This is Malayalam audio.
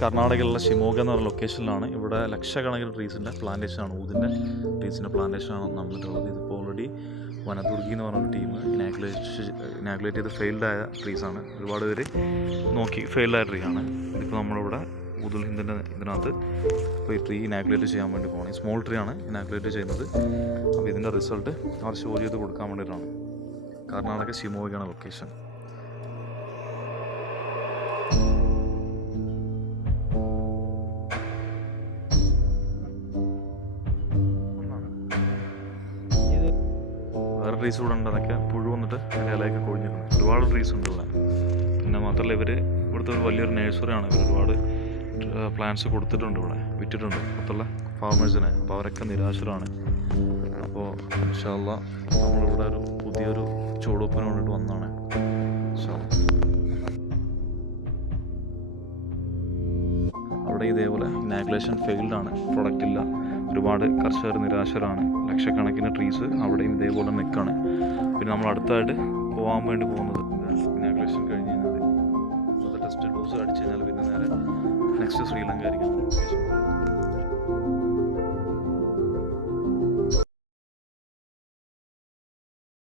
കർണാടകയിലുള്ള ഷിമോഗ എന്ന് പറഞ്ഞ ലൊക്കേഷനിലാണ്. ഇവിടെ ലക്ഷക്കണക്കിന് ട്രീസിൻ്റെ പ്ലാന്റേഷനാണ്, ഊതിൻ്റെ ട്രീസിൻ്റെ പ്ലാന്റേഷനാണ് നടന്നിട്ടുള്ളത്. ഇതിപ്പോൾ ഓൾറെഡി വനദുർഗി എന്ന് പറഞ്ഞൊരു ടീം ഇനാഗുലേറ്റ് ചെയ്ത് ഫെയിൽഡായ ട്രീസാണ്. ഒരുപാട് പേര് നോക്കി ഫെയിൽഡായ ട്രീ ആണ്. ഇതിപ്പോൾ നമ്മളിവിടെ ഊദുൽ ഹിന്ദിൻ്റെ ഇതിനകത്ത് ഇപ്പോൾ ഈ ട്രീ ഇനാഗുലേറ്റ് ചെയ്യാൻ വേണ്ടി പോകണം. ഈ സ്മോൾ ട്രീ ആണ് ഇനാഗുലേറ്റ് ചെയ്യുന്നത്. അപ്പോൾ ഇതിൻ്റെ റിസൾട്ട് അവർ ഷോ ചെയ്ത് കൊടുക്കാൻ വേണ്ടിയിട്ടാണ്. കർണാടക ഷിമോഗയാണ് ലൊക്കേഷൻ. വേറെ ട്രീസ് ഇവിടെ ഉണ്ട്, അതൊക്കെ പുഴു വന്നിട്ട് അതിൻ്റെ ഇലയൊക്കെ കൊഴിഞ്ഞിട്ടുണ്ട്. ഒരുപാട് ട്രീസ് ഉണ്ട് ഇവിടെ. പിന്നെ മാത്രമല്ല ഇവിടുത്തെ ഒരു വലിയൊരു നഴ്സറിയാണ്. ഇവർ ഒരുപാട് പ്ലാന്റ്സ് കൊടുത്തിട്ടുണ്ട്, ഇവിടെ വിറ്റിട്ടുണ്ട് പുറത്തുള്ള ഫാർമേഴ്സിനെ. അപ്പോൾ അവരൊക്കെ നിരാശരാണ്. അപ്പോൾ ഇൻഷാ അല്ലാഹ് നമ്മളിവിടെ ഒരു പുതിയൊരു ചുവടുവെപ്പിന് വേണ്ടിയിട്ട് വന്നതാണ്. ഇൻഷാ അല്ലാഹ് അവിടെ ഇതേപോലെ ഇനാഗുലേഷൻ ഫെയിൽഡാണ്, പ്രൊഡക്റ്റ് ഇല്ല. ഒരുപാട് കർഷകർ നിരാശരാണ്. ലക്ഷക്കണക്കിന് ട്രീസ് അവിടെയും ഇതേപോലെ നിൽക്കുകയാണ്. പിന്നെ നമ്മൾ അടുത്തായിട്ട് പോകാൻ വേണ്ടി പോകുന്നത് ഇനാഗുലേഷൻ കഴിഞ്ഞ് കഴിഞ്ഞാൽ ടെസ്റ്റ് ഡോസ് അടിച്ചു കഴിഞ്ഞാൽ പിന്നെ നേരെ നെക്സ്റ്റ് ശ്രീലങ്ക ആയിരിക്കും.